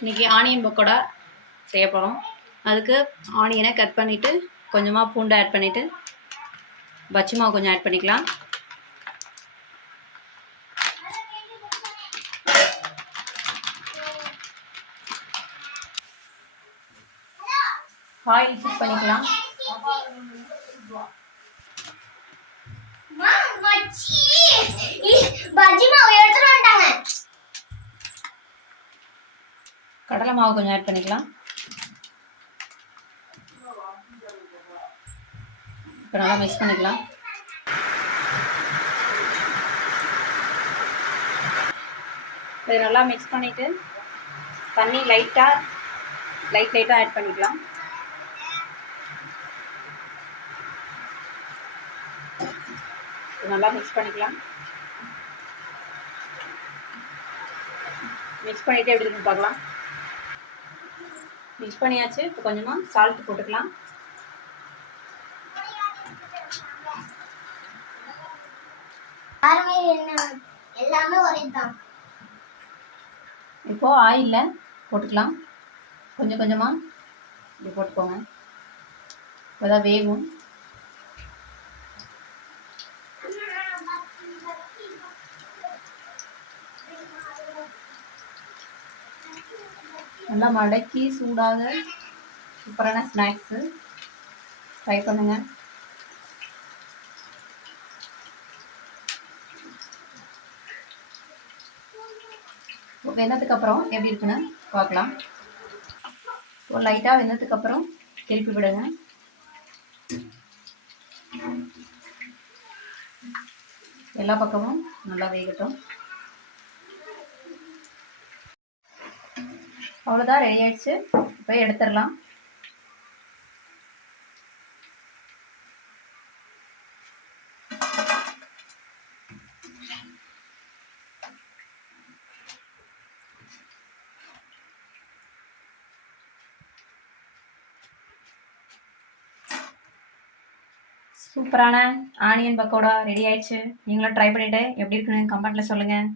இன்றைக்கி ஆனியன் பக்கோடா செய்ய போகிறோம். அதுக்கு ஆனியனை கட் பண்ணிவிட்டு கொஞ்சமாக பூண்டு ஆட் பண்ணிவிட்டு பஜ்ஜி மாவு கொஞ்சம் ஆட் பண்ணிக்கலாம். ஆயில் ஃபிட் பண்ணிக்கலாம். கடலை மாவு கொஞ்சம் ஆட் பண்ணிக்கலாம். இப்போ நல்லா மிக்ஸ் பண்ணிக்கலாம். இதை நல்லா மிக்ஸ் பண்ணிவிட்டு தண்ணி லைட்டாக ஆட் பண்ணிக்கலாம். நல்லா மிக்ஸ் பண்ணிக்கலாம். மிக்ஸ் பண்ணிவிட்டு எப்படி இருக்குன்னு பார்க்கலாம். மிக்ஸ் பண்ணியாச்சு. இப்போ கொஞ்சமாக சால்ட் போட்டுக்கலாம். இப்போ ஆயிலில் போட்டுக்கலாம். கொஞ்சம் கொஞ்சமாக இப்படி போட்டுக்கோங்க. இப்போதான் வேகும். நல்லா மடக்கி சூடாக சூப்பரான ஸ்நாக்ஸு ட்ரை பண்ணுங்க. வெந்ததுக்கு அப்புறம் எப்படி இருக்குன்னு பார்க்கலாம். ஒரு லைட்டாக வெந்ததுக்கு அப்புறம் திருப்பி விடுங்க. எல்லா பக்கமும் நல்லா வேகட்டும். அவ்வளோதான், ரெடி ஆயிடுச்சு. இப்போ எடுத்துடலாம். சூப்பரான ஆனியன் பக்கோடா ரெடி ஆயிடுச்சு. நீங்களும் ட்ரை பண்ணிவிட்டு எப்படி இருக்குன்னு கமெண்ட்டில் சொல்லுங்கள்.